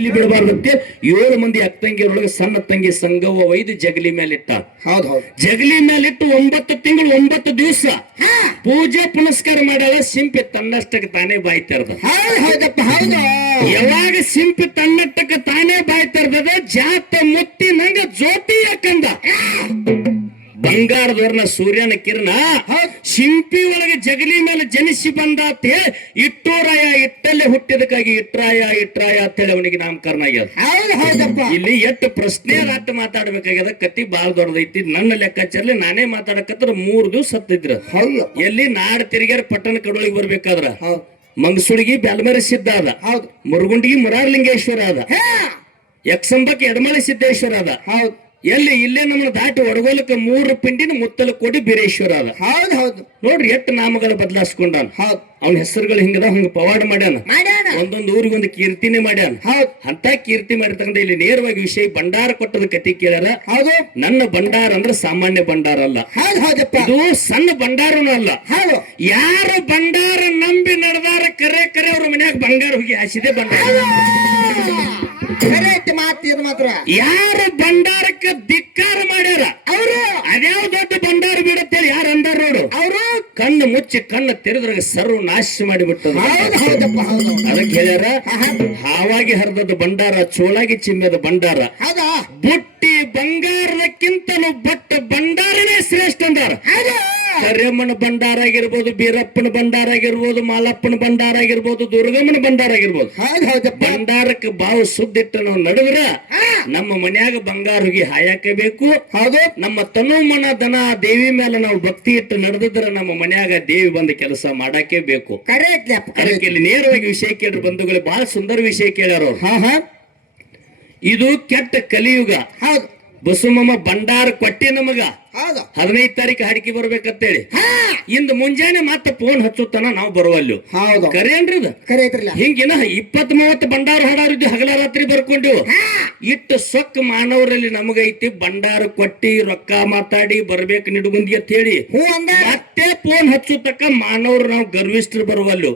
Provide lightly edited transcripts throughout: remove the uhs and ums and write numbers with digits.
ಇಲ್ಲಿ ಬಿಡಬಾರ್ದಂತೆ 7 ಮಂದಿ ಅಕ್ಕಂಗಿಯರೊಳಗೆ ಸಣ್ಣ ತಂಗಿ ಸಂಗವ್ವ ಒಯ್ದು ಜಗಲಿ ಮೇಲಿಟ್ಟ. ಹೌದು ಹೌದು. ಜಗಲಿ ಮೇಲಿಟ್ಟು 9 ತಿಂಗಳು 9 ದಿವಸ ಪೂಜೆ ಪುನಸ್ಕಾರ ಮಾಡಲ್ಲ. ಸಿಂಪಿ ತನ್ನಷ್ಟಕ್ಕೆ ತಾನೇ ಬಾಯಿ ತೆರೆದ. ಹೌದಪ್ಪ ಹೌದು. ಯಾವಾಗ ಸಿಂಪಿ ತನ್ನಷ್ಟಕ್ಕೆ ತಾನೇ ಬಾಯಿ ತೆರೆದ ಜಾತ ಮುತ್ತಿ ನಂಗ ಜ್ಯೋತಿ ಯಾಕಂದ. ಬಂಗಾರದವರ್ನ ಸೂರ್ಯನ ಕಿರಣ ಶಿಂಪಿ ಒಳಗೆ ಜಗಲಿ ಮೇಲೆ ಜನಿಸಿ ಬಂದಾತೆ ಇಟ್ಟೋರಾಯ ಇಟ್ಟಲ್ಲೇ ಹುಟ್ಟಿದಕ್ಕಾಗಿ ಇಟ್ರಾಯ ಇಟ್ರಾಯ ಅಂತೇಳಿ ಅವನಿಗೆ ನಾಮಕರಣ ಆಗ್ಯದ. ಇಲ್ಲಿ ಎಷ್ಟು ಪ್ರಶ್ನೆ ರಾಟ ಮಾತಾಡ್ಬೇಕಾಗ್ಯದ. ಕತಿ ಬಾಳ್ ದೊಡ್ಡದೈತಿ. ನನ್ನ ಲೆಕ್ಕಾಚಾರಲಿ ನಾನೇ ಮಾತಾಡಕತ್ರ 3 ದಿವಸ ಹತ್ತಿದ್ರ. ಎಲ್ಲಿ ನಾಡ್ ತಿರುಗ್ಯಾರ ಪಟ್ಟಣ ಕಡೋಳಿಗೆ ಬರ್ಬೇಕಾದ್ರ ಮಂಗಸುಳಿಗಿ ಬ್ಯಾಲ್ಮೇರ ಸಿದ್ಧ ಅದ, ಮುರುಗುಂಡಿಗಿ ಮುರಾರಲಿಂಗೇಶ್ವರ ಅದ, ಯಕ್ಷಂಬಕ್ಕೆ ಎಡಮಳೆ ಸಿದ್ದೇಶ್ವರ ಅದ. ಎಲ್ಲಿ ಇಲ್ಲೇ ನಮ್ಮನ್ನ ದಾಟಿ ಒಡಗೋಲಕ್ಕೆ 3 ಪಿಂಡಿನ ಮುತ್ತಲ ಕೋಟಿ ಬೀರೇಶ್ವರ ಅದ. ಹೌದು ಹೌದು. ನೋಡ್ರಿ ಎಷ್ಟು ನಾಮಗಳು ಬದಲಾಯಿಸ್ಕೊಂಡಾನ. ಅವನ ಹೆಸರುಗಳು ಹಿಂಗದ ಹಂಗ ಪವಾಡ ಮಾಡ್ಯಾನ. ಒಂದೊಂದು ಊರಿಗೊಂದು ಕೀರ್ತಿನೇ ಮಾಡ್ಯಾನ. ಅಂತ ಕೀರ್ತಿ ಮಾಡಿರ್ತಕ್ಕಂಥ ಇಲ್ಲಿ ನೇರವಾಗಿ ವಿಷಯ ಭಂಡಾರ ಕೊಟ್ಟದ ಕತಿ ಕೇಳ್ಯಾರ. ಹೌದು. ನನ್ನ ಭಂಡಾರ ಅಂದ್ರೆ ಸಾಮಾನ್ಯ ಭಂಡಾರ ಅಲ್ಲ. ಇದು ಸಣ್ಣ ಭಂಡಾರನೂ ಅಲ್ಲ. ಯಾರ ಭಂಡಾರ ನಂಬಿ ನಡೆದಾರ ಕರೆ ಕರೆ ಅವ್ರ ಮನ್ಯಾಗ ಬಂಗಾರ ಹೋಗಿ ಹಾಸಿದೆ ಭಂಡಾರ. ಮಾತ್ರ ಯಾರ ಭಂಡಾರಕ್ಕೆ ಧಿಕ್ಕಾರ ಮಾಡ್ಯಾರ ಅವರು ಅದ್ಯಾವ ದೊಡ್ಡ ಭಂಡಾರ ಬಿಡತ್ತೇಳಿ ಯಾರು ಅಂದಾರ ನೋಡು. ಅವರು ಕಣ್ಣು ಮುಚ್ಚಿ ಕಣ್ಣು ತೆರೆದ್ರಾಗ ಸರ್ವ ನಾಶ ಮಾಡಿಬಿಟ್ಟದ. ಅದಕ್ಕೆ ಹೇಳ್ಯಾರ ಹಾವಾಗಿ ಹರಿದದ ಭಂಡಾರ ಚೋಳಾಗಿ ಚಿಮ್ಮೆದ ಭಂಡಾರ. ಬುಟ್ಟಿ ಬಂಗಾರದಕ್ಕಿಂತಲೂ ಬಟ್ಟ ಭಂಡಾರನೇ ಶ್ರೇಷ್ಠ ಅಂದಾರ. ಕರಿಯಮ್ಮನ ಭಂಡಾರ ಆಗಿರ್ಬೋದು, ಬೀರಪ್ಪನ ಭಂಡಾರ ಆಗಿರ್ಬೋದು, ಮಾಲಪ್ಪನ ಭಂಡಾರ ಆಗಿರ್ಬೋದು, ದುರ್ಗಮ್ಮನ ಭಂಡಾರ ಆಗಿರ್ಬೋದು. ಭಂಡಾರಕ್ಕೆ ಬಾವು ಸುದ್ದಿಟ್ಟ ನಾವು ನಡೆದ್ರ ನಮ್ಮ ಮನ್ಯಾಗ ಬಂಗಾರ ಹೋಗಿ ಹಾಯಕಬೇಕು. ಹೌದು. ನಮ್ಮ ತನು ಮನ ದನ ದೇವಿ ಮೇಲೆ ನಾವು ಭಕ್ತಿ ಇಟ್ಟು ನಡೆದಿದ್ರ ನಮ್ಮ ಮನ್ಯಾಗ ದೇವಿ ಬಂದ ಕೆಲಸ ಮಾಡಾಕೆ ಬೇಕು. ಅದಕ್ಕೆ ಇಲ್ಲಿ ನೇರವಾಗಿ ವಿಷಯ ಕೇಳ್ರಿ ಬಂಧುಗಳು. ಬಹಳ ಸುಂದರ ವಿಷಯ ಕೇಳ್ಯಾರ ಅವ್ರು. ಇದು ಕೆಟ್ಟ ಕಲಿಯುಗ. ಹೌದು. ಬಸುಮಮ್ಮ ಭಂಡಾರ ಕೊಟ್ಟಿ ನಮಗ 15 ತಾರೀಕು ಹಡಿಕೆ ಬರ್ಬೇಕಂತೇಳಿ. ಇಂದ ಮುಂಜಾನೆ ಮತ್ತೆ ಫೋನ್ ಹಚ್ಚುತ್ತಾನ ನಾವು ಬರುವಲ್ಲು. ಕರೇನ್ರಿ ಹಿಂಗಿನ 20-30 ಭಂಡಾರ ಹಾಡಾರಿದ್ದು ಹಗಲ ರಾತ್ರಿ ಬರ್ಕೊಂಡೆವು. ಇಟ್ಟು ಸೊಕ್ಕ ಮಾನವರಲ್ಲಿ ನಮಗೈತಿ. ಭಂಡಾರ ಕೊಟ್ಟಿ ರೊಕ್ಕ ಮಾತಾಡಿ ಬರ್ಬೇಕು ನಿಡುಗುಂದಿ ಅಂತ ಹೇಳಿ ಮತ್ತೆ ಫೋನ್ ಹಚ್ಚುತ್ತಕ್ಕ ಮಾನವರು ನಾವು ಗರ್ವಿಷ್ಠರು ಬರುವಲ್ಲು.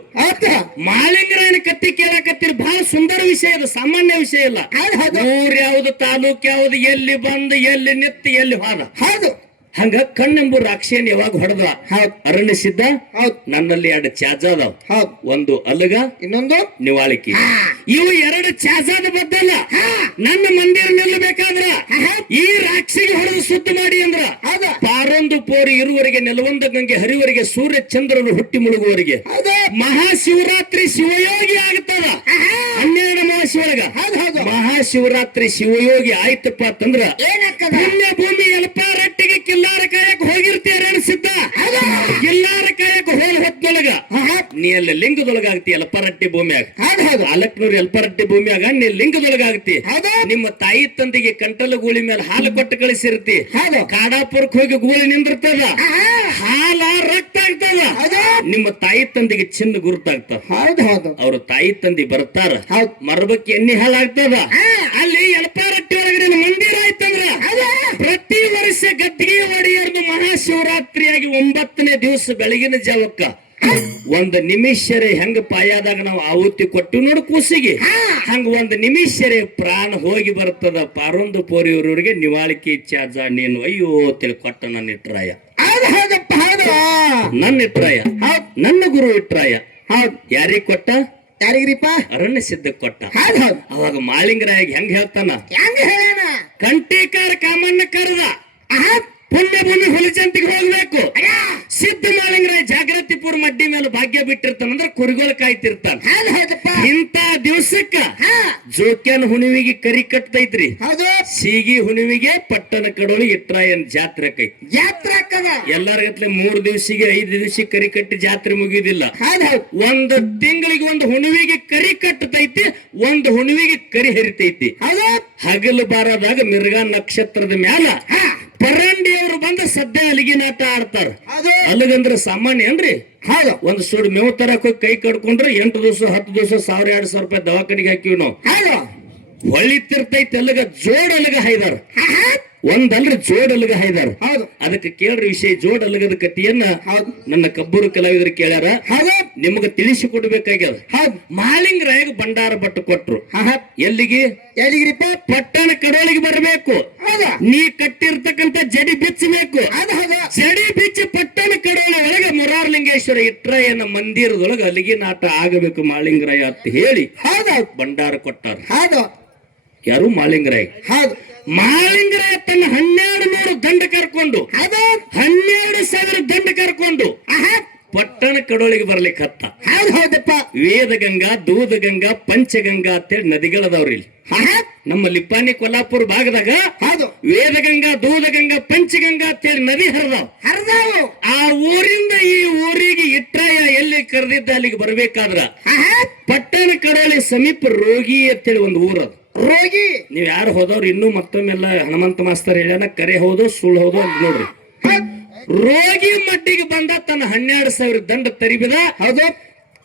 ಮಾಲಿಂಗರಾಯನ ಕತ್ತಿ ಕೇಳಕತ್ತೀರಿ. ಬಹಳ ಸುಂದರ ವಿಷಯ ಇದು, ಸಾಮಾನ್ಯ ವಿಷಯ ಇಲ್ಲ. ಊರ್ ಯಾವ್ದು, ತಾಲೂಕ್ ಯಾವ್ದು, ಎಲ್ಲಿ ಬಂದು ಎಲ್ಲಿ ನಿತ್ತು ಎಲ್ಲಿ ಹೋದ. ಹೌದು. ಹಂಗ ಕಣ್ಣೆಂಬು ರಾಕ್ಷಿಯನ್ ಯಾವಾಗ ಹೊಡೆದ ಅರಣ್ಯ ಸಿದ್ಧ. ನನ್ನಲ್ಲಿ 2 ಚಾಜ ಅದಾವ. ಒಂದು ಅಲಗ, ಇನ್ನೊಂದು ನಿವಾಳಿಕೆ. ಇವು 2 ಚಾಜಾದ ಬದ್ದಲ್ಲ. ನನ್ನ ಮಂದಿರ ನಿಲ್ಲಬೇಕಾದ್ರ ಈ ರಾಕ್ಷಿಗೆ ಹೊಡೆದು ಶುದ್ಧ ಮಾಡಿ ಅಂದ್ರ ಪಾರೊಂದು ಪೋರಿ ಇರುವವರೆಗೆ ನೆಲವೊಂದು ಗಂಗೆ ಹರಿವರೆಗೆ ಸೂರ್ಯ ಚಂದ್ರನು ಹುಟ್ಟಿ ಮುಳುಗುವವರೆಗೆ ಮಹಾಶಿವರಾತ್ರಿ ಶಿವಯೋಗಿ ಆಗ್ತದ. 12 ಮಹಾಶಿವೊಳಗ ಮಹಾಶಿವರಾತ್ರಿ ಶಿವಯೋಗಿ ಆಯ್ತಪ್ಪ ಅಂತಂದ್ರ ಪುಣ್ಯ ಭೂಮಿ ಎಲ್ಪಾರಟ್ಟಿಗೆ ಕಿಲ್ಲಾರ ಕಾಯಕ್ ಹೋಗಿರ್ತೀರ ಅನಿಸಿದ್ದ. ಕಿಲ್ಲಾರ ಕಾಯಕ್ ಹೋಲ್ ಹೊತ್ತೊಳಗ ನೀ ಅಲ್ಲಿ ಲಿಂಗದೊಳಗ ಆಗ್ತಿ. ಎಲ್ಪಾರಟ್ಟಿ ಭೂಮಿಯಾಗ ಅಲಕ್ನೂರ್ ಎಲ್ಪಾರಟ್ಟಿ ಭೂಮಿಯಾಗ ನೀ ಲಿಂಗದೊಳಗ ಆಗ್ತಿ. ನಿಮ್ಮ ತಾಯಿ ತಂದೆಗೆ ಕಂಟಲ ಗೂಳಿ ಮೇಲೆ ಹಾಲು ಕೊಟ್ಟು ಕಳಿಸಿರ್ತಿ. ಕಾಡಾಪುರಕ್ಕೆ ಹೋಗಿ ಗೂಳಿ ನಿಂದಿರ್ತದ. ಹಾಲ ರಕ್ತ ಆಗ್ತದ. ನಿಮ್ಮ ತಾಯಿ ತಂದೆಗೆ ಚಿನ್ನ ಗುರುತಾಗ್ತದ. ಅವ್ರ ತಾಯಿ ತಂದೆ ಬರ್ತಾರ. ಮರಬಕ್ಕೆ ಎಣ್ಣೆ ಹಾಲಾಗ್ತದ. ಅಲ್ಲಿ ಎಲ್ಪಾರಟ್ಟಿ ಒಳಗಡೆ ಮಂದಿರ ಆಯ್ತಂದ್ರ ಪ್ರತಿ ವರ್ಷ ಗದ್ದಿಗೆ ಒಡೆಯರ್ದು ಮಹಾಶಿವರಾತ್ರಿಯಾಗಿ 9ನೇ ದಿವಸ ಬೆಳಗಿನ ಜಾವಕ್ಕ 1 ನಿಮಿಷರೇ ಹೆಂಗ ಪಾಯಾದಾಗ ನಾವು ಆಹುತಿ ಕೊಟ್ಟು ನೋಡು ಕೂಸಿಗೆ ಹಂಗ 1 ನಿಮಿಷರೇ ಪ್ರಾಣ ಹೋಗಿ ಬರ್ತದ. ಪಾರೊಂದು ಪೋರಿಯವರವರಿಗೆ ನಿವಾಳಿಕೆ ಚಾಜ ನೀನು ಅಯ್ಯೋ ತಿಳಿ ಕೊಟ್ಟ ನನ್ನ ಇಟ್ರಾಯ. ನನ್ನ ಇಟ್ರಾಯ ನನ್ನ ಗುರು ಇಟ್ರಾಯ. ಯಾರಿಗ್ ಕೊಟ್ಟ? ಯಾರಿಗ್ರಿಪ್ಪ? ಅರಣ್ಯ ಸಿದ್ಧಕ್ ಕೊಟ್ಟ. ಅವಾಗ ಮಾಳಿಂಗರಾಯ ಹೆಂಗ್ ಹೇಳ್ತಾನ? ಕಂಟೀಕಾರ ಕಾಮಣ್ಣ ಕರೆದ ಪುಣ್ಯ ಭೂಮಿ ಹುಲಿಜಂತಿಗೆ ಹೋಗ್ಬೇಕು. ಸಿದ್ಧ ಮಾಳಿಂಗರಾಯ ಜಾಗೃತಿಪುರ ಮಡ್ಡಿ ಮೇಲೆ ಭಾಗ್ಯ ಬಿಟ್ಟಿರ್ತಾನಂದ್ರ ಕುರಿಗೋಳ ಕಾಯ್ತಿರ್ತಾನ. ಇಂತ ದಿವ್ಸಕ್ಕ ಜೋಕ್ಯಾನ ಹುಣಿವಿಗೆ ಕರಿ ಕಟ್ತೈತ್ರಿ. ಸೀಗಿ ಹುಣಿವಿಗೆ ಪಟ್ಟಣ ಕಡೋಳಿ ಇಟ್ರಾಯನ್ ಜಾತ್ರೆ ಕೈ ಎಲ್ಲಾರ್ಗತ್ಲೆ 3 ದಿವಸಿಗೆ 5 ದಿವಸಿಗೆ ಕರಿ ಕಟ್ಟಿ ಜಾತ್ರೆ ಮುಗಿಯುದಿಲ್ಲ. 1 ತಿಂಗಳಿಗೆ 1 ಹುಣಿವಿಗೆ ಕರಿ ಕಟ್ಟತೈತಿ, 1 ಹುಣಿವಿಗೆ ಕರಿ ಹರಿತೈತಿ. ಹಗಲು ಬಾರದಾಗ ಮಿರ್ಗಾ ನಕ್ಷತ್ರದ ಮ್ಯಾಲ ಪರಂಡಿಯವರು ಬಂದ ಸದ್ಯ ಅಲಿಗಿನಾಟ ಆಡ್ತಾರ. ಅಲ್ಲಿಗಂದ್ರ ಸಾಮಾನ್ಯ ಏನ್ರಿ? ಒಂದು ಸುಡ್ ಮೇವು ತರಕ್ ಹೋಗಿ ಕೈ ಕಡ್ಕೊಂಡ್ರೆ 8 ದಿವಸ 10 ದಿವಸ 1000-2000 ರೂಪಾಯಿ ದವಾಖಾನಿಗೆ ಹಾಕಿವಿ ನಾವು. ಹೊಳಿತಿರ್ತೈತಿ ಅಲ್ಲಿಗ ಜೋಡ್ ಅಲ್ಲಿಗ ಹೈದಾರ. ಒಂದಲ್ರಿ ಜೋಡಲ್ಗ ಹಾಯ್ದಾರ. ಹೌದು ಅದಕ್ಕೆ ಕೇಳ್ರಿ ವಿಷಯ ಜೋಡಲ್ಗದ ಕಥೆಯನ್ನ ಹೌದು ನನ್ನ ಕಬ್ಬೂರು ಕಲಾವಿದರು ಕೇಳ್ಯಾರ. ಹೌದು ನಿಮಗ ತಿಳಿಸಿ ಕೊಡ್ಬೇಕಾಗ್ಯದ. ಹೌದು ಮಾಳಿಂಗರಾಯಗ ಭಂಡಾರ ಭಟ್ಟು ಕೊಟ್ರು. ಎಲ್ಲಿಗೆ? ಎಲ್ಲಿಗ್ರಿಪ್ಪ? ಪಟ್ಟಣ ಕಡೋಳಿಗೆ ಬರಬೇಕು. ಹೌದಾ? ನೀ ಕಟ್ಟಿರ್ತಕ್ಕಂತ ಜಡಿ ಬಿಚ್ಚಬೇಕು. ಅದು ಹೌದು. ಜಡಿ ಬಿಚ್ಚಿ ಪಟ್ಟಣ ಕಡೋಳಿ ಒಳಗೆ ಮುರಾರಲಿಂಗೇಶ್ವರ ಇಟ್ರಾಯನ ಮಂದಿರದೊಳಗೆ ಅಲ್ಲಿಗೆ ನಾಟ ಆಗಬೇಕು ಮಾಳಿಂಗರಾಯ ಅಂತ ಹೇಳಿ ಹೌದು ಭಂಡಾರ ಕೊಟ್ಟಾರ. ಹೌದು ಯಾರು? ಮಾಳಿಂಗರಾಯ. ಹೌದು ಮಾಳಿಂಗರಾಯ ತನ್ನ 1200 ದಂಡ ಕರ್ಕೊಂಡು, ಹೌದು 12,000 ದಂಡ ಕರ್ಕೊಂಡು ಪಟ್ಟಣ ಕಡೋಳಿಗೆ ಬರ್ಲಿಕ್ಕೆ ಹತ್ತ. ಹೌದು ಹೌದಪ್ಪ. ವೇದಗಂಗಾ, ದೂದಗಂಗಾ, ಪಂಚಗಂಗಾ ಅಂತೇಳಿ ನದಿಗಳದವ್ರಿ ಇಲ್ಲಿ. ನಮ್ಮ ಲಿಪ್ಪಾನಿ ಕೊಲ್ಲಾಪುರ ಭಾಗದಾಗ ಹೌದು ವೇದಗಂಗಾ, ದೂದಗಂಗಾ, ಪಂಚಗಂಗಾ ಅಂತೇಳಿ ನದಿ ಹರಿದಾವು. ಆ ಊರಿಂದ ಈ ಊರಿಗೆ ಇಟ್ರಾಯ ಎಲ್ಲಿ ಕರೆದಿದ್ದ ಅಲ್ಲಿಗೆ ಬರ್ಬೇಕಾದ್ರ ಪಟ್ಟಣ ಕಡೋಳಿ ಸಮೀಪ ರೋಗಿ ಅಂತೇಳಿ ಒಂದು ಊರದು. ರೋಗಿ ನೀವ್ ಯಾರು ಹೋದವ್ರು ಇನ್ನೂ ಮತ್ತೊಮ್ಮೆಲ್ಲ ಹನುಮಂತ ಮಾಸ್ತರ್ ಹೇಳ್ಯಾನ, ಕರೆ ಹೌದು ಸುಳ್ಳು ಹೌದು ಅಂತ ನೋಡ್ರಿ. ರೋಗಿ ಮಡ್ಡಿಗೆ ಬಂದ ತನ್ನ 12,000 ದಂಡ ತರಿಬಿದ. ಹೌದು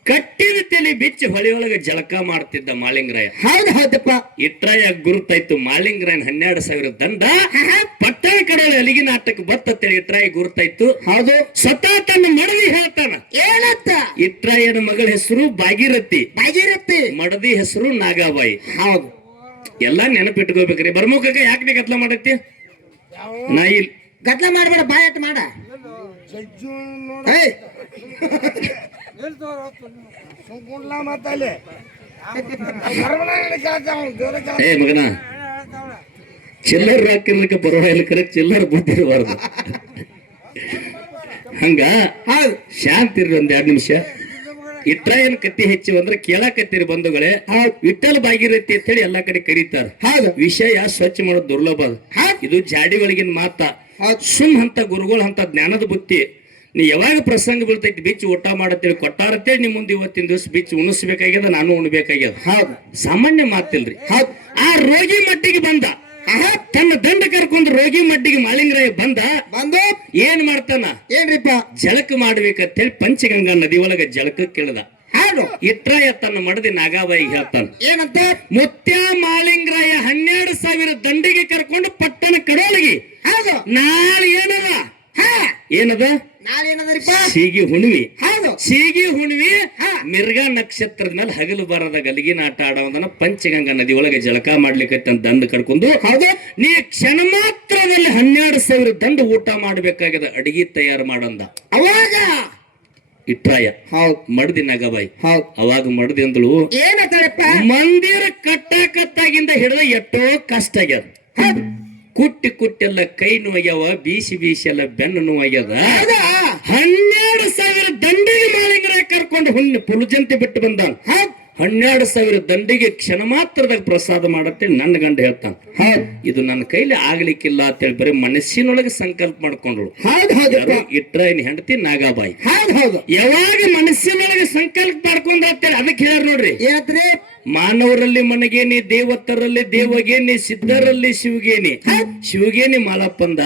ಕಟ್ಟಿದ ತಲೆ ಬಿಚ್ಚಿ ಹೊಳೆಯೊಳಗೆ ಜಳಕ ಮಾಡ್ತಿದ್ದ ಮಾಳಿಂಗರಾಯ. ಹೌದು ಹೌದಪ್ಪ. ಇಟ್ರಾಯ ಗುರುತಾಯ್ತು ಮಾಳಿಂಗರಾಯನ್ 12,000 ದಂಡ ಪಟ್ಟಣ ಕಡೋಳಿ ಅಲಿಗಿ ನಾಟಕ ಬತ್ತೇಳಿ ಇಟ್ರಾಯ ಗುರುತಾಯ್ತು. ಹೌದು ಸ್ವತಃ ತನ್ನ ಮಡದಿ ಹೇಳ್ತಾನ. ಏನಂತ? ಇಟ್ರಾಯನ ಮಗಳ ಹೆಸರು ಭಾಗೀರಥಿ, ಭಾಗೀರಥಿ. ಮಡದಿ ಹೆಸರು ನಾಗಾಬಾಯಿ. ಹೌದು ಎಲ್ಲಾ ನೆನಪಿಟ್ಕೋಬೇಕ್ರಿ. ಬರ್ಮುಖಕ್ಕ ಯಾಕೆ ನೀ ಗದ್ಲ ಮಾಡತ್ತಿ? ನಾ ಇಲ್ಲಿ ಗದ್ಲ ಮಾಡ್ಬೇಡ, ಬಾಯಟ್ ಮಾಡ. ಏಯ್ ಏ ಮಗನ, ಚಿಲ್ಲರ್ ಹಾಕಿರ್ಲಿಕ್ಕೆ ಬರುವ ಚಿಲ್ಲರ್ ಬುದ್ಧಿರಬಾರ್ದು. ಹಂಗ ಶಾಂತಿ ಇರ್ರಿ ಒಂದ್ 2 ನಿಮಿಷ. ಇಟ್ರಾಯನ್ ಕತ್ತಿ ಹೆಚ್ಚು ಅಂದ್ರೆ ಕೇಳಾಕತ್ತೀರಿ ಬಂಧುಗಳೇ. ವಿಠಲ್ ಭಾಗೀರಥಿ ಅಂತ ಹೇಳಿ ಎಲ್ಲಾ ಕಡೆ ಕರೀತಾರ. ವಿಷಯ ಸ್ವಚ್ಛ ಮಾಡೋದು ದುರ್ಲಭ. ಇದು ಜಾಡಿ ಒಳಗಿನ ಮಾತ. ಸುಮ್ ಅಂತ ಗುರುಗಳು ಅಂತ ಜ್ಞಾನದ ಬುತ್ತಿ. ನೀ ಯಾವಾಗ ಪ್ರಸಂಗ ಬೀಳ್ತೈತಿ ಬಿಚ್ಚಿ ಊಟ ಮಾಡತ್ತೇಳಿ ಕೊಟ್ಟಾರತ್ತೇಳಿ ನಿಮ್ ಮುಂದೆ ಇವತ್ತಿನ ದಿವಸ ಬಿಚ್ಚಿ ಉಣಿಸ್ಬೇಕಾಗ್ಯದ, ನಾನು ಉಣ್ಬೇಕಾಗ್ಯದ. ಸಾಮಾನ್ಯ ಮಾತಿಲ್ರಿ. ಆ ರೋಗಿ ಮಟ್ಟಿಗೆ ಬಂದ, ತನ್ನ ದಂಡ ಕರ್ಕೊಂಡು ರೋಗಿ ಮಡ್ಡಿಗೆ ಮಾಳಿಂಗರಾಯ ಬಂದು ಏನ್ ಮಾಡ್ತಾನ? ಏನ್ರಿಪ್ಪ? ಜಳಕ ಮಾಡ್ಬೇಕಂತೇಳಿ ಪಂಚಗಂಗಾ ನದಿ ಒಳಗ ಜಳಕ ಕೇಳ್ದ. ಇಟ್ರಾಯ ತನ್ನ ಮಡದಿ ನಾಗಾಬಾಯಿಗೆ ಹೇಳ್ತಾನ. ಏನಂತ? ಮುತ್ಯ ಮಾಳಿಂಗರಾಯ 12,000 ದಂಡಿಗೆ ಕರ್ಕೊಂಡು ಪಟ್ಟಣ ಕಡೋಳಿಗೆ. ನಾಳೆ ಏನದ? ಏನದ? ನಾಳೆ ಏನದ್ರಿಪ್ಪ? ಸೀಗಿ ಹುಣ್ಣಿಮೆ. ಹೌದು ಸೀಗಿ ಹುಣ್ಣಿಮೆ ಮಿರ್ಗಾ ನಕ್ಷತ್ರದ ಮೇಲೆ ಹಗಲು ಬರದ ಗಲಿಗಿನ ಆಟ ಆಡೋದನ್ನ ಪಂಚಗಂಗಾ ನದಿ ಒಳಗೆ ಜಳಕ ಮಾಡ್ಲಿಕ್ಕೆ ದಂಡ ಕರ್ಕೊಂಡು. ಹೌದು ನೀ ಕ್ಷಣ ಮಾತ್ರದಲ್ಲಿ 12,000 ದಂಡ ಊಟ ಮಾಡ್ಬೇಕಾಗ್ಯದ, ಅಡಿಗೆ ತಯಾರು ಮಾಡಂದ. ಅವಾಗ ಇಟ್ರಾಯ ಹೌದು ಮಡದಿ ನಾಗಾಬಾಯಿ. ಹೌದು ಅವಾಗ ಮಡದಿ ಅಂದಳು, ಏನಂತಾರಪ್ಪ? ಮಂದಿರ ಕಟ್ಟಾಕತ್ತಾಗಿಂದ ಹಿಡಿದ ಎಷ್ಟೋ ಕಷ್ಟ ಆಗ್ಯದ. ಕುಟ್ಟಿ ಕುಟ್ಟೆಲ್ಲ ಕೈ ನೋಯ್ಯವ, ಬೀಸಿ ಎಲ್ಲ ಬೆನ್ನು ನೋಯ್ಯದ. 12,000 ದಂಡಿಗೆ ಮಾಳಿಂಗರಾಯ ಕರ್ಕೊಂಡು ಪುಲಜಂತಿ ಬಿಟ್ಟು ಬಂದ. 12,000 ದಂಡಿಗೆ ಕ್ಷಣ ಮಾತ್ರದಾಗ ಪ್ರಸಾದ ಮಾಡತ್ತೆ ನನ್ನ ಗಂಡ ಹೇಳ್ತಾನ. ಇದು ನನ್ನ ಕೈಲಿ ಆಗ್ಲಿಕ್ಕಿಲ್ಲ ಅಂತೇಳಿ ಬರೀ ಮನಸ್ಸಿನೊಳಗೆ ಸಂಕಲ್ಪ ಮಾಡ್ಕೊಂಡ್ರು. ಇಟ್ರಾಯನ್ ಹೆಂಡತಿ ನಾಗಾಬಾಯಿ. ಯಾವಾಗ ಮನಸ್ಸಿನೊಳಗೆ ಸಂಕಲ್ಪ ಮಾಡ್ಕೊಂಡ ಅದಕ್ಕೆ ಹೇಳ್ಯಾರ ನೋಡ್ರಿ. ಮಾನವರಲ್ಲಿ ಮನಗೇನಿ, ದೇವತರಲ್ಲಿ ದೇವಗೇನಿ, ಸಿದ್ಧರಲ್ಲಿ ಶಿವಗೇನಿ. ಶಿವಗೇನಿ ಮಾಲಪ್ಪಂದ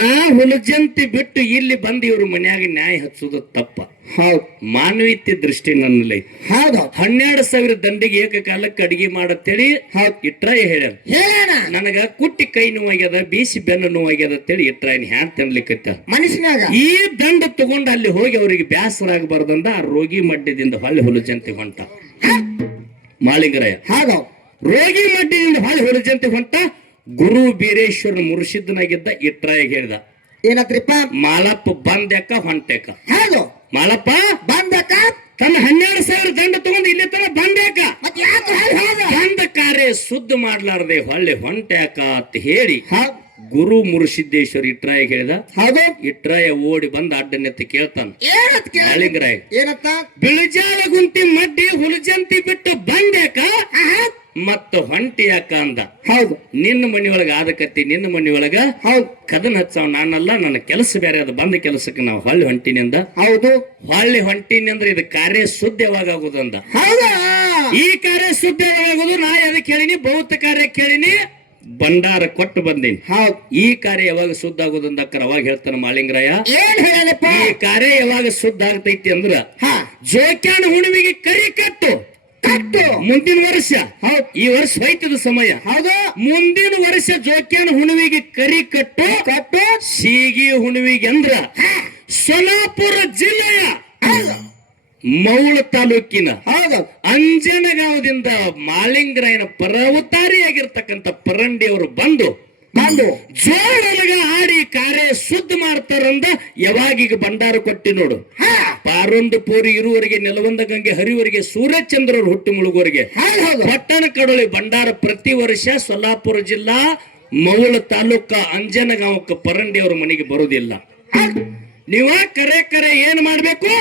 ನಾ ಹುಲಜಂತಿ ಬಿಟ್ಟು ಇಲ್ಲಿ ಬಂದು ಇವ್ರ ಮನ್ಯಾಗ ನ್ಯಾಯ ಹಚ್ಚೋದು ತಪ್ಪ. ಮಾನವೀಯತೆ ದೃಷ್ಟಿ ನನ್ನಲ್ಲಿ. 12,000 ದಂಡಿಗೆ ಏಕಕಾಲಕ್ಕೆ ಅಡಿಗೆ ಮಾಡತ್ತೇಳಿ ಇಟ್ರಾಯ ಹೇಳ್ಯಾರ. ನನಗ ಕುಟ್ಟಿ ಕೈ ನೋವಾಗ್ಯದ, ಬೀಸಿ ಬೆನ್ನು ನೋವಾಗ್ಯದ ಅಂತೇಳಿ ಇಟ್ರಾಯನ್ ಹ್ಯಾಂಡ್ ತಿನ್ಲಿಕ್ಕತ್ತ ಮನುಷ್ಯನಾಗ. ಈ ದಂಡ ತಗೊಂಡು ಅಲ್ಲಿ ಹೋಗಿ ಅವ್ರಿಗೆ ಬ್ಯಾಸರ ಆಗಬಾರ್ದಂದ ಆ ರೋಗಿ ಮಡ್ಯದಿಂದ ಹೊಳ್ಳಿ ಹುಲಜಂತಿ ಹೊಂಟ ಮಾಳಿಂಗರಾಯ. ರೋಗಿ ಮಡ್ಯದಿಂದ ಹೊಳ್ಳಿ ಹುಲಜಂತಿ ಹೊಂಟ. ಗುರು ಬೀರೇಶ್ವರ ಮುರ್ಷಿದ್ನಾಗಿದ್ದ ಇಟ್ರಾಯ ಹೇಳ್ದ, ಏನತ್ರಿಪ್ಪ? ಮಾಲಪ್ಪ ಬಂದ್ಯಾಕ ಹೊಂಟ್ಯಾಕ? ಮಾಲಪ್ಪ ಬಂದಕ ತನ್ನ 12,000 ದಂಡ ತಗೊಂಡು ಇಲ್ಲಿ ತರ ಬಂದ್ಯಾಕ? ಬಂದ ಕಾರ್ಯ ಶುದ್ಧ ಮಾಡ್ಲಾರ್ದೆ ಹೊಳ್ಳಿ ಹೊಂಟ್ಯಾಕ ಅಂತ ಹೇಳಿ ಗುರು ಮುರುಸಿದ್ದೇಶ್ವರ ಇಟ್ರಾಯ ಹೇಳಿದ. ಇಟ್ರಾಯ ಓಡಿ ಬಂದ ಅಡ್ಡನೆತ್ತಿ ಕೇಳ್ತಾನ ಮಾಳಿಂಗರಾಯ, ಬಿಳಿಜಾಳ ಗುಂತಿ ಮಡ್ಡಿ ಹುಲಜಂತಿ ಬಿಟ್ಟು ಬಂದ್ಯಾಕ ಮತ್ತ ಹೊಂಟಿ ಯಾಕ ಅಂದ. ನಿನ್ನ ಮನಿಯೊಳಗ ಆದಕತ್ತಿ, ನಿನ್ನ ಮನಿಯೊಳಗ ಕದನ್ ಹಚ್ಚವ್ ನಾನಲ್ಲ, ನನ್ನ ಕೆಲಸ ಬೇರೆ ಅದ. ಬಂದ ಕೆಲಸಕ್ಕೆ ನಾವು ಹೊಳ್ಳಿ ಹೊಂಟಿನಿ ಅಂದ. ಹೊಳ್ಳಿ ಹೊಂಟಿನಿ ಅಂದ್ರೆ ಇದು ಕಾರ್ಯ ಶುದ್ಧ ಯಾವಾಗ ಆಗುದಂದ. ಈ ಕಾರ್ಯ ಶುದ್ಧ ಯಾವಾಗ ಆಗುದು? ನಾ ಅದಕ್ಕೆ ಹೇಳಿನಿ, ಭೌತ ಕಾರ್ಯ ಕೇಳಿನಿ, ಭಂಡಾರ ಕೊಟ್ಟು ಬಂದೀನಿ. ಈ ಕಾರ್ಯ ಯಾವಾಗ ಶುದ್ಧ ಆಗುದಂದಕ್ಕರ ಅವಾಗ ಹೇಳ್ತಾನ ಮಾಳಿಂಗರಾಯ. ಈ ಕಾರ್ಯ ಯಾವಾಗ ಶುದ್ಧ ಆಗ್ತೈತಿ ಅಂದ್ರ ಜೋಕ್ಯಾನ ಹುಣ್ಣಿಮೆಗೆ ಕರಿ ಕಟ್ಟು ಕಟ್ಟು ಮುಂದಿನ ವರ್ಷ ಹೌದ್ ಈ ವರ್ಷ ಹೋಯ್ತದ ಸಮಯ ಹೌದು ಮುಂದಿನ ವರ್ಷ ಜೋಕ್ಯಾನ ಹುಣ್ಣಿಮೆಗೆ ಕರಿ ಕಟ್ಟು ಕಟ್ಟು ಸೀಗಿ ಹುಣ್ಣಿಮೆಗೆ ಅಂದ್ರ ಸೊಲ್ಲಾಪುರ ಜಿಲ್ಲೆಯ ಹೌದು ಮೌಳ ತಾಲೂಕಿನ ಹೌದು ಅಂಜನಗಾಂವದಿಂದ ಮಾಳಿಂಗರಾಯನ ಪರವತಾರಿಯಾಗಿರ್ತಕ್ಕಂಥ ಪರಂಡಿ ಅವರು ಬಂದು ಬಂದು ಜೋಳಗ ಆಡಿ ಕಾರ್ಯ ಶುದ್ಧ ಮಾಡ್ತಾರಂದ ಯಾವಾಗೀಗ ಭಂಡಾರ ಕೊಟ್ಟಿ ನೋಡು ಹಾ ಪಾರೊಂದು ಪೂರಿ ಇರುವವರೆಗೆ ನೆಲವಂದ ಗಂಗೆ ಹರಿವರಿಗೆ ಸೂರ್ಯಚಂದ್ರರು ಹುಟ್ಟಿ ಮುಳುಗೋರಿಗೆ ಹೌದು ಹೌದು ಪಟ್ಟಣ ಕಡೋಳಿ ಭಂಡಾರ ಪ್ರತಿ ವರ್ಷ ಸೊಲ್ಲಾಪುರ ಜಿಲ್ಲಾ ಮೌಳ ತಾಲೂಕ ಅಂಜನಗಾಂವಕ್ಕ ಪರಂಡಿ ಅವರ ಮನೆಗೆ ಬರುವುದಿಲ್ಲ. ನೀವ ಕರೆ ಏನ್ ಮಾಡ್ಬೇಕು?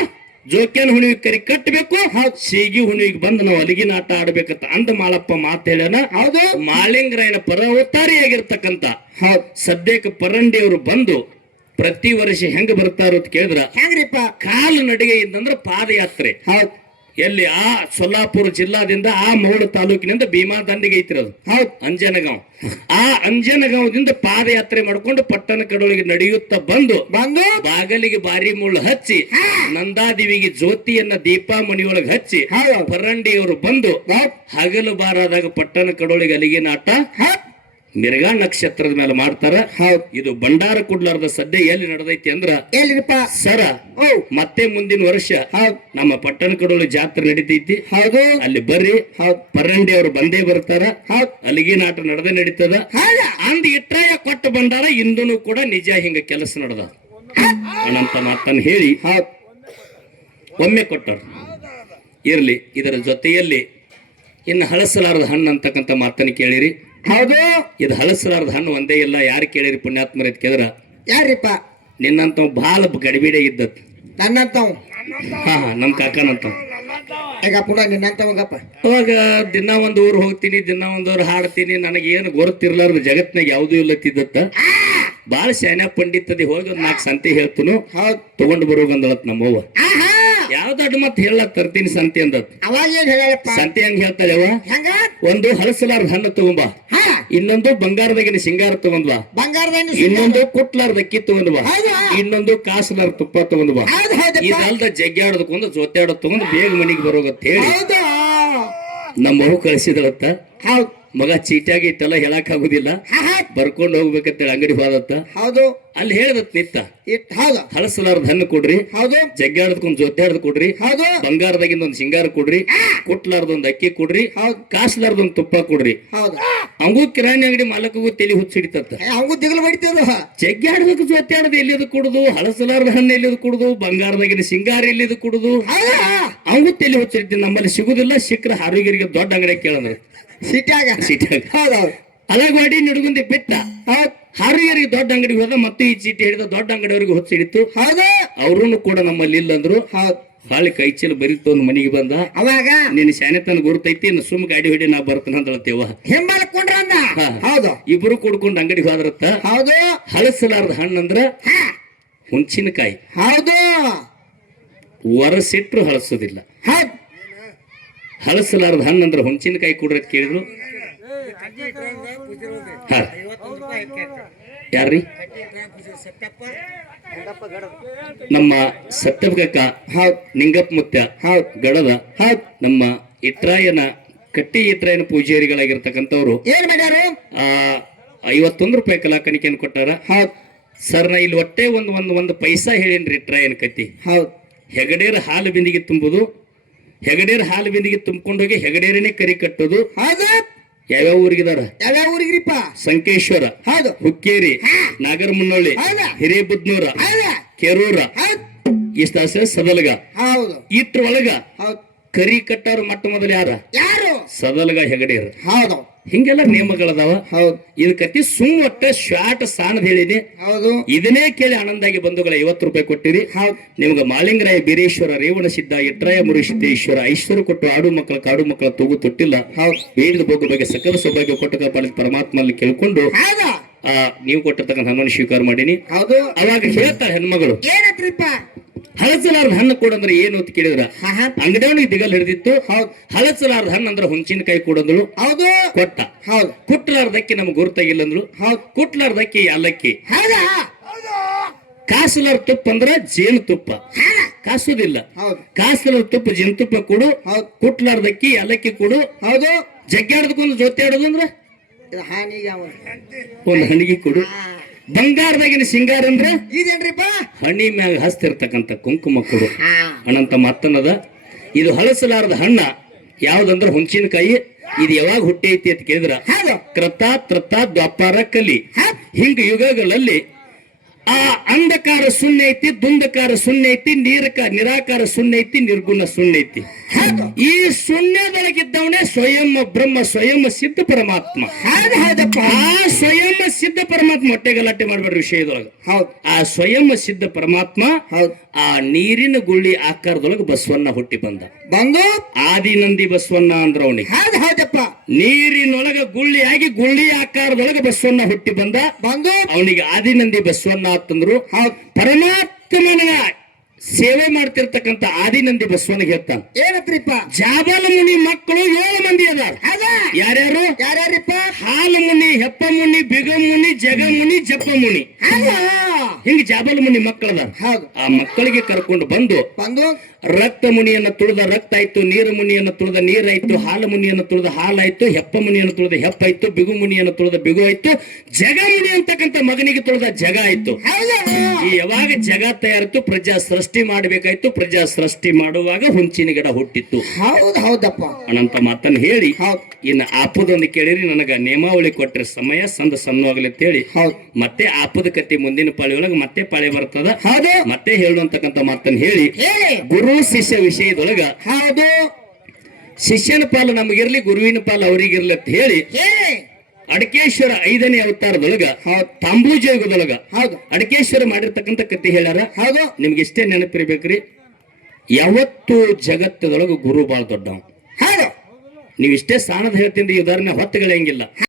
ಜೋಕ್ಯಾನ ಹುಣ್ಣಿಗೆ ಕರಿ ಕಟ್ಟಬೇಕು, ಸೀಗಿ ಹುಣ್ಣಿಗೆ ಬಂದು ನಾವು ಅಲಿಗಿನ ಆಟ ಆಡ್ಬೇಕಂತ ಅಂದ ಮಾಳಪ್ಪ ಮಾತು ಹೇಳ್ಯಾನ. ಹೌದು ಮಾಳಿಂಗರಾಯನ ಪರವತಾರಿಯಾಗಿರ್ತಕ್ಕಂಥ ಹೌದು ಸದ್ಯಕ್ಕೆ ಪರಂಡಿ ಅವರು ಬಂದು ಪ್ರತಿ ವರ್ಷ ಹೆಂಗ ಬರ್ತಾರ ಅಂತ ಕೇಳಿದ್ರ ಹೆಂಗ್ರಿಪ್ಪ ಕಾಲು ನಡಿಗೆ ಇದ್ದಂದ್ರ ಪಾದಯಾತ್ರೆ ಹೌದು ಎಲ್ಲಿ ಆ ಸೊಲ್ಲಾಪುರ ಜಿಲ್ಲಾದಿಂದ ಆ ಮೌಳ ತಾಲೂಕಿನಿಂದ ಭೀಮಾ ದಂಡಿಗೆ ಐತಿರ ಅದು ಹೌದು ಅಂಜನಗಾಂವ್. ಆ ಅಂಜನಗಾಂವದಿಂದ ಪಾದಯಾತ್ರೆ ಮಾಡ್ಕೊಂಡು ಪಟ್ಟಣ ಕಡೋಳಿಗೆ ನಡೆಯುತ್ತಾ ಬಂದು ಬಂದು ಬಾಗಲಿಗೆ ಬಾರಿ ಮುಳ್ಳು ಹಚ್ಚಿ ನಂದಾದೇವಿಗೆ ಜ್ಯೋತಿಯನ್ನ ದೀಪಾ ಮಣಿಯೊಳಗೆ ಹಚ್ಚಿ ಹೌದು ಪರಂಡಿಯವರು ಬಂದು ಹೌದು ಹಗಲು ಬಾರಾದಾಗ ಪಟ್ಟಣ ಕಡೋಳಿಗೆ ಅಲಿಗಿನ ಆಟ ಹೌದು ಮಿರ್ಗಾ ನಕ್ಷತ್ರದ ಮೇಲೆ ಮಾಡ್ತಾರ. ಹೌದು ಇದು ಭಂಡಾರ ಕುಡ್ಲಾರ್ದ ಸದ್ಯ ಎಲ್ಲಿ ನಡೆದೈತಿ ಅಂದ್ರ ಎಲ್ಲಿರಿಪ್ಪ ಸರ ಓ ಮತ್ತೆ ಮುಂದಿನ ವರ್ಷ ಹೌದು ನಮ್ಮ ಪಟ್ಟಣ ಕಡೋಳಿ ಜಾತ್ರೆ ನಡೀತೈತಿ. ಹೌದು ಅಲ್ಲಿ ಬರ್ರಿ, ಹೌದು ಪರಂಡಿ ಅವರು ಬಂದೇ ಬರ್ತಾರ. ಹೌದು ಅಲ್ಲಿಗೆ ನಾಟ ನಡೆದೇ ನಡೀತದ. ಹೌದಾ ಅಂದ್ ಇಟ್ರಾಯ ಕೊಟ್ಟು ಬಂದಾರ. ಇಂದೂ ಕೂಡ ನಿಜ ಹಿಂಗ ಕೆಲಸ ನಡೆದ ಅನಂತ ಮಾತನ್ನು ಹೇಳಿ ಹೌದು ಒಮ್ಮೆ ಕೊಟ್ಟರು. ಇರ್ಲಿ, ಇದರ ಜೊತೆಯಲ್ಲಿ ಇನ್ನು ಹಳಸಲಾರದ ಹಣ್ಣು ಅಂತಕ್ಕಂಥ ಮಾತನ್ನು ಕೇಳಿರಿ. ಹೌದು ಇದು ಹಳಸಲಾರದ ಹಣ್ಣು ಒಂದೇ ಇಲ್ಲ. ಯಾರು ಕೇಳಿರಿ ಪುಣ್ಯಾತ್ಮರ ಅಂತ ಕೇಳಿದ್ರ ಯಾರಿಪ್ಪ ನಿನ್ನಂತ ಬಾಳ ಗಡಿಬಿಡೆ ಇದ್ದತ್. ನನ್ನಂತವ್ ಹಾ ನಮ್ ಕಾಕನಂತ ಈಗ ಪುನಃ ನಿನ್ನಂತವಂಗಪ್ಪ ಅವಾಗ ದಿನ ಒಂದ್ ಊರ್ ಹೋಗ್ತೀನಿ, ದಿನ ಒಂದ್ ಊರ್ ಹಾಡ್ತೀನಿ. ನನಗೆ ಏನು ಗೊತ್ತಿರ್ಲಾರ್ದ ಜಗತ್ನಾಗ ಯಾವ್ದು ಇಲ್ಲತ್ತಿದ್ದತ್ತ. ಬಾಳ ಶಾನ್ಯ ಪಂಡಿತದಿ ಹೋಗಿ ಒಂದ್ 4 ಸಂತೆ ಹೇಳ್ತನು. ಹೌದು ತಗೊಂಡ್ ಬರೋಗಂದಳತ್ ನಮ್ಮವ್ವ. ಆಹಾ ಯಾವ ದೊಡ್ಡ ಮತ್ ಹೇಳಕ್ ತರ್ತೀನಿ ಸಂತೆ ಅಂದತ್. ಅವಾಗ ಏನ್ ಹೇಳಪ್ಪ ಸಂತೆ ಹಂಗ ಹೇಳ್ತಾಳೆ ಅವ್ವ. ಹೆಂಗ ಒಂದು ಹಳಸಲಾರ್ದ ಹಣ್ಣು ತಗೊಂಬಾ, ಹಾ ಇನ್ನೊಂದು ಬಂಗಾರದಾಗಿನ ಸಿಂಗಾರ ತಗೊಂಡ್ಬಾ, ಬಂಗಾರದಂಗ ಇನ್ನೊಂದು ಕುಟ್ಲಾರ್ದ ಅಕ್ಕಿ ತಗೊಂಡ್ಬಾ, ಹೌದು ಇನ್ನೊಂದು ಕಾಸಲಾರ್ದ ತುಪ್ಪ ತಗೊಂಡ್ಬಾ. ಹೌದು ಹೌದಪ್ಪ ಇದಲ್ದ ಜಗ್ಗಾಡೋದಕ್ಕೊಂದು ಜೊತೆಯಾಡೋದ್ ತಗೊಂಡು ಬೇಗ ಮನಿಗೆ ಬರೋಗತ್ತ ಹೇಳಿ ಹೌದು ನಮ್ಮ ಮಗು ಕಳಿಸಿದಳತ್ತ. ಹೌದು ಮಗ ಚೀಟಾಗಿ ಇಟ್ಟೆಲ್ಲ ಹೇಳಕ್ ಆಗುದಿಲ್ಲ, ಆಹಾ ಬರ್ಕೊಂಡು ಹೋಗ್ಬೇಕಂತೇಳಿ ಅಂಗಡಿ ಹೋದತ್ತ. ಹೌದು ಅಲ್ಲಿ ಹೇಳ್ದತ್ ನಿತ್ತ, ಹೌದು ಹಳಸಲಾರ್ದ ಹಣ್ಣು ಕೊಡ್ರಿ, ಹೌದು ಜಗ್ಗಾಡದಕ್ಕೊಂದು ಜೊತೆಯಾಡ್ದ ಕೊಡ್ರಿ, ಹೌದು ಬಂಗಾರದಾಗಿಂದ ಒಂದು ಸಿಂಗಾರ ಕೊಡ್ರಿ, ಕುಟ್ಲಾರ್ದೊಂದು ಅಕ್ಕಿ ಕೊಡ್ರಿ, ಹೌದು ಕಾಸ್ಲಾರ್ದೊಂದು ತುಪ್ಪ ಕೊಡ್ರಿ. ಹೌದು ಅವಂಗೂ ಕಿರಾಣಿ ಅಂಗಡಿ ಮಾಲಕಗೂ ತಲೆ ಹುಚ್ಚಿಡಿತತ್ತ. ಅವಂಗೂ ದಿಗಲು ಬಡಿತದ ಜಗ್ಗಾಡದಕ್ಕೆ ಜೊತೆಯಾಡದ ಎಲ್ಲಿದು ಕುಡುದು, ಹಳಸಲಾರ್ದ ಹಣ್ಣು ಎಲ್ಲಿದು ಕುಡುದು, ಬಂಗಾರದಾಗಿನ ಸಿಂಗಾರ ಎಲ್ಲಿದು ಕುಡುದು, ಹೌದಾ ಅವಂಗೂ ತಲೆ ಹುಚ್ಚಿಡ್ತೀನಿ. ನಮ್ಮಲ್ಲಿ ಸಿಗುದಿಲ್ಲ, ಸಿಕ್ಕ್ರ ಹಾರುಗಿರಿಗೆ ದೊಡ್ಡ ಅಂಗಡಿ ಕೇಳಂದ್ರೆ ಸಿಟ್ಯಾಗ ಚೀಟಿಯಾಗ ಹೌದೌದು ಅಲಗವಾಡಿ ನಡುಗುಂದಿ ಬಿಟ್ಟ. ಹೌದು ಹಾರುಗಿರಿಗೆ ದೊಡ್ಡ ಅಂಗಡಿ ಹೋದ, ಮತ್ತೆ ಈ ಚೀಟಿ ಹಿಡಿದ ದೊಡ್ಡ ಅಂಗಡಿಯವರಿಗೆ ಹೊಚ್ಚಿಡಿತು. ಹೌದು ಅವ್ರೂ ಕೂಡ ನಮ್ಮಲ್ಲಿ ಇಲ್ಲಂದ್ರು. ಹೌದು ಹಾಳಿ ಕೈ ಚೀಲ ಬರೀತು ಒಂದು ಮನೆಗೆ ಬಂದ. ಅವಾಗ ನಿನ್ನ ಶಾನೆತನ ಗುರುತೈತಿ, ಇನ್ನು ಸುಮ್ ಗಾಡಿ ಹೊಡಿ ನಾ ಬರ್ತೇನೆ ಅಂತೇವ. ಹಿಂಬಾಲಕೊಂಡ್ರ ಅಂದ ಹಾ. ಹೌದು ಇಬ್ರು ಕುಡ್ಕೊಂಡು ಅಂಗಡಿ ಹೋದ್ರತ್ತ. ಹೌದು ಹಳಸಲಾರ್ದ ಹಣ್ಣಂದ್ರ ಹಾ ಹುಣ್ಸಿನಕಾಯಿ. ಹೌದು ಒರಸಿಟ್ರು ಹಳಸೋದಿಲ್ಲ. ಹೌದು ಹಳಸಲಾರ್ದ ಹಣ್ಣಂದ್ರ ಹುಣ್ಸಿನಕಾಯಿ ಕೊಡ್ರಿ ಅಂತ ಕೇಳಿದ್ರು. ಹಾ ಯಾರ್ರಿ? ನಮ್ಮ ಸತ್ಯಪ್ಪ ಕಾಕ, ಹೌದು ನಿಂಗಪ್ಪ ಮುತ್ಯ, ಹೌದು ಗಡದ, ಹೌದು ನಮ್ಮ ಇಟ್ರಾಯನ ಕಟ್ಟಿ ಇಟ್ರಾಯನ ಪೂಜಾರಿಗಳಾಗಿರ್ತಕ್ಕಂಥವ್ರು ಏನ್ ಮಾಡ್ಯಾರು? 51 ರೂಪಾಯಿ ಕಲಾಕಣಿಕೆಯನ್ನು ಕೊಟ್ಟಾರ. ಹೌದು ಸರ್ ನಾ ಇಲ್ಲಿ ಒಟ್ಟೆ ಒಂದು ಪೈಸಾ ಹೇಳೇನ್ರಿ ಇಟ್ರಾಯನ ಕತ್ತಿ. ಹೌದು ಹೆಗಡೇರ ಹಾಲು ಬಿಂದಿಗೆ ತುಂಬುದು, ಹೆಗಡೇರ ಹಾಲು ಬಿಂದಿಗೆ ತುಂಬಿಕೊಂಡು ಹೋಗಿ ಹೆಗಡೇರನೇ ಕರಿ ಕಟ್ಟೋದು. ಹೌದು ಯಾವ್ಯಾವ ಊರಿಗಿದಾರ? ಯಾವ್ಯಾವ ಊರಿಗ್ರಿಪ್ಪ? ಸಂಕೇಶ್ವರ, ಹೌದು ಹುಕ್ಕೇರಿ, ನಾಗರಮುನ್ನೋಳಿ, ಹೌದಾ ಹಿರೇಬುದ್ನೂರ, ಹೌದಾ ಕೆರೂರ, ಹೌದು ಇಷ್ಟ ಸದಲಗ. ಹೌದು ಇಟ್ರ ಒಳಗ ಹೌದು ಕರಿ ಕಟ್ಟಾರು ಮೊಟ್ಟ ಮೊದಲು ಯಾರ? ಯಾರು? ಸದಲಗ ಹೆಗಡೇರ. ಹೌದು ಹಿಂಗೆಲ್ಲ ನಿಯಮಗಳದಾವ. ಹೌದು ಇದ್ ಕತ್ತಿ ಸುಮ್ ಒಟ್ಟ ಶಾಟ್ ಸಾಣದ್ ಹೇಳಿನಿ. ಹೌದು ಇದನ್ನೇ ಕೇಳಿ ಆನಂದಾಗಿ ಬಂಧುಗಳ 50 ರೂಪಾಯಿ ಕೊಟ್ಟಿರಿ. ಹೌದು ನಿಮ್ಗೆ ಮಾಳಿಂಗರಾಯ ಬೀರೇಶ್ವರ, ರೇವಣ ಸಿದ್ಧ, ಇಟ್ರಾಯ ಮುರುಸಿದ್ದೇಶ್ವರ ಐಶ್ವರ್ಯ ಕೊಟ್ಟು ಆಡು ಮಕ್ಕಳ ಕಾಡು ಮಕ್ಕಳ ತೂಗು ತೊಟ್ಟಿಲ್ಲ. ಹೌದು ಬೇಡಿದ ಬಗ್ಗೆ ಬಗ್ಗೆ ಸಕಲ ಸೌಭಾಗ್ಯ ಕೊಟ್ಟ ಪಾಲಿತ ಪರಮಾತ್ಮಲ್ಲಿ ಕೇಳ್ಕೊಂಡು ಹೌದಾ ನೀವು ಕೊಟ್ಟಿರ್ತಕ್ಕಂಥ ಹಣ್ಣನ್ನು ಸ್ವೀಕಾರ ಮಾಡೀನಿ. ಹೌದು ಅವಾಗ ಹೇಳ್ತಾರೆ ಹೆಣ್ಮಗಳು, ಏನಂತ್ರಿಪ್ಪ? ಹಳಸಲಾರ್ದ ಹಣ್ಣು ಕೊಡಂದ್ರೆ ಏನು ಅಂತ ಕೇಳಿದ್ರ ಆಹಾ ಅಂಗಡಿಯವನಿಗೆ ದಿಗಲ್ ಹಿಡಿದಿತ್ತು. ಹೌದು ಹಳಸಲಾರ್ದ ಹಣ್ಣು ಅಂದ್ರೆ ಹುಂಚಿನಕಾಯಿ ಕೊಡಂದಳು. ಹೌದು ಕೊಟ್ಟ. ಹೌದು ಕುಟ್ಲಾರ್ದಕ್ಕಿ ನಮ್ಗೆ ಗುರುತಾಗಿಲ್ಲ ಅಂದ್ರು. ಹೌದು ಕುಟ್ಲಾರ್ದಕ್ಕಿ ಯಾಲಕ್ಕಿ. ಹೌದಾ ಕಾಸಲಾರ್ ತುಪ್ಪ ಅಂದ್ರ ಜೇನು ತುಪ್ಪ. ಹಾ ಕಾಸುದಿಲ್ಲ. ಹೌದು ಕಾಸಲ ತುಪ್ಪ ಜೇನುತುಪ್ಪ ಕೊಡು, ಹೌದು ಕುಟ್ಲಾರ್ದಕ್ಕಿ ಏಲಕ್ಕಿ ಕೊಡು, ಹೌದು ಜಗ್ಗಾಡದಕ್ಕೊಂದು ಜೊತೆ ಆಡೋದು ಅಂದ್ರ ಇದು ಹಾನಿಗೆ ಅವ ಒಂದು ಹಣಿಗೆ ಕೊಡು. ಬಂಗಾರದಾಗಿನ ಸಿಂಗಾರ ಅಂದ್ರ ಇದೇನ್ರಿಪ್ಪ ಹಣ್ಣಿ ಮ್ಯಾಗ ಹಸ್ತಿರ್ತಕ್ಕಂಥ ಕುಂಕುಮ ಕೊಡು. ಹಾ ಅನಂತ ಮತ್ತನದ ಇದು ಹಳಸಲಾರದ ಹಣ್ಣ ಯಾವ್ದಂದ್ರ ಹುಂಚಿನಕಾಯಿ. ಇದು ಯಾವಾಗ ಹುಟ್ಟಿ ಐತಿ ಅಂತ ಕೇಳಿದ್ರ ಹೌದು ಕೃತ ತ್ರತ ದ್ವಾಪಾರ ಕಲಿ ಹೌದು ಹಿಂಗ ಯುಗಗಳಲ್ಲಿ ಆ ಅಂಧಕಾರ ಶೂನ್ಯ ಐತಿ, ದುಂಧಕಾರ ಶೂನ್ಯ ಐತಿ, ನಿರಾಕಾರ ಶೂನ್ಯ ಐತಿ, ನಿರ್ಗುಣ ಶೂನ್ಯ ಐತಿ. ಹೌದು ಈ ಶೂನ್ಯದೊಳಗಿದ್ದವನೇ ಸ್ವಯಂ ಬ್ರಹ್ಮ, ಸ್ವಯಂ ಸಿದ್ಧ ಪರಮಾತ್ಮ. ಹೌದು ಹೌದಪ್ಪ ಆ ಸ್ವಯಂ ಸಿದ್ಧ ಪರಮಾತ್ಮ ಹೊಟ್ಟೆ ಗಲಾಟೆ ಮಾಡ್ಬೇಡ್ರಿ ವಿಷಯದೊಳಗ. ಹೌದು ಆ ಸ್ವಯಂ ಸಿದ್ಧ ಪರಮಾತ್ಮ ಹೌದು ಆ ನೀರಿನ ಗುಳ್ಳಿ ಆಕಾರದೊಳಗೆ ಬಸವಣ್ಣ ಹುಟ್ಟಿ ಬಂದ. ಬಂದು ಆದಿನಂದಿ ಬಸವಣ್ಣ ಅಂದ್ರ ಅವನಿಗೆ. ಹೌದು ಹೌದಪ್ಪ ನೀರಿನೊಳಗ ಗುಳ್ಳಿಯಾಗಿ ಗುಳ್ಳಿ ಆಕಾರದೊಳಗೆ ಬಸವಣ್ಣ ಹುಟ್ಟಿ ಬಂದ. ಬಂದು ಅವನಿಗೆ ಆದಿನಂದಿ ಬಸವಣ್ಣ ಅಂತಂದ್ರು. ಹೌದು ಪರಮಾತ್ಮನ ಸೇವೆ ಮಾಡ್ತಿರ್ತಕ್ಕಂಥ ಆದಿನಂದಿ ಬಸವನಿಗೆ ಹೇಳ್ತಾನ, ಏನತ್ರಿಪ್ಪ ಜಾಬಲ ಮುನಿ ಮಕ್ಕಳು 7 ಮಂದಿ ಅದಾರ. ಹೌದ ಯಾರ್ಯಾರು? ಯಾರ್ಯಾರಿಪ್ಪ ಹಾಲು ಮುನಿ, ಹೆಪ್ಪ ಮುನಿ, ಬಿಗ ಮುನಿ, ಜಗ ಮುನಿ, ಜಪ್ಪ ಮುನಿ. ಹೌದು ಹಿಂಗ ಜಾಬಲ ಮುನಿ ಮಕ್ಕಳದಾರ. ಹೌದು ಆ ಮಕ್ಕಳಿಗೆ ಕರ್ಕೊಂಡು ಬಂದು ಬಂದು ರಕ್ತ ಮುನಿಯನ್ನ ತುಳಿದ ರಕ್ತ ಆಯ್ತು, ನೀರು ಮುನಿಯನ್ನ ತುಳಿದ ನೀರಾಯ್ತು, ಹಾಲು ಮುನಿಯನ್ನ ತುಳಿದ ಹಾಲಾಯ್ತು, ಹೆಪ್ಪ ಮುನಿಯನ್ನು ತುಳಿದ ಹೆಪ್ಪಾಯ್ತು, ಬಿಗು ಮುನಿಯನ್ನು ತುಳಿದ ಬಿಗು ಆಯ್ತು, ಜಗ ಮುನಿ ಅಂತಕ್ಕಂಥ ಮಗನಿಗೆ ತುಳಿದ ಜಗ ಆಯ್ತು. ಹೌದು ಈ ಯಾವಾಗ ಜಗ ತಯಾರಿತು, ಪ್ರಜಾ ಸೃಷ್ಟಿ ಮಾಡಬೇಕಾಯ್ತು. ಪ್ರಜಾ ಸೃಷ್ಟಿ ಮಾಡುವಾಗ ಹುಂಚಿನ ಗಿಡ ಹುಟ್ಟಿತ್ತು. ಹೌದು ಹೌದಪ್ಪ ಅನಂತ ಮಾತನ್ನ ಹೇಳಿ ಹೌದು ಇನ್ನು ಆಪದೊಂದು ಕೇಳಿರಿ, ನನಗ ನೇಮಾವಳಿ ಕೊಟ್ಟರೆ ಸಮಯ ಸಂದ ಸಣ್ಣವಾಗಲಿ ಅಂತೇಳಿ ಹೌದು ಮತ್ತೆ ಆಪದ ಕತ್ತಿ ಮುಂದಿನ ಪಾಳಿ ಒಳಗೆ ಮತ್ತೆ ಪಾಳಿ ಬರ್ತದ. ಹೌದು ಮತ್ತೆ ಹೇಳುವಂತಕ್ಕಂಥ ಮಾತನ್ನ ಹೇಳಿ ಹೇಳಿ ಗುರು ಶಿಷ್ಯ ವಿಷಯದೊಳಗ ಹೌದು ಶಿಷ್ಯನ ಪಾಲು ನಮಗಿರ್ಲಿ, ಗುರುವಿನ ಪಾಲು ಅವರಿಗಿರ್ಲಿ ಅಂತ ಹೇಳಿ ಹೇಳಿ ಅಡಕೇಶ್ವರ 5ನೇ ಅವತಾರದೊಳಗ ಹೌದು ತಾಂಬೂಜ ಯುಗದೊಳಗ ಹೌದು ಅಡಕೇಶ್ವರ ಮಾಡಿರ್ತಕ್ಕಂಥ ಕತ್ತಿ ಹೇಳ್ಯಾರ. ಹೌದು ನಿಮ್ಗೆ ಇಷ್ಟೇ ನೆನಪಿರ್ಬೇಕ್ರಿ, ಯಾವತ್ತು ಜಗತ್ತದೊಳಗ ಗುರು ಬಾಳ ದೊಡ್ಡವ. ಹೌದು ನೀವ್ ಇಷ್ಟೇ ಸಾಣದ ಹೇಳ್ತೀನಿ, ಉದಾಹರಣೆ ಹೊತ್ತುಗಳಂಗಿಲ್ಲ.